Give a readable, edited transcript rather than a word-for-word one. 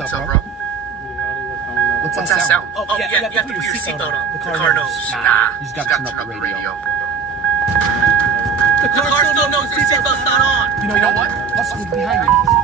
What's up, bro? What's that sound? Oh, yeah, you have to put your seatbelt on. The car knows. Nah, you just gotta turn up the radio. The car still knows the seatbelt's not on. You know what? Hustle's behind you.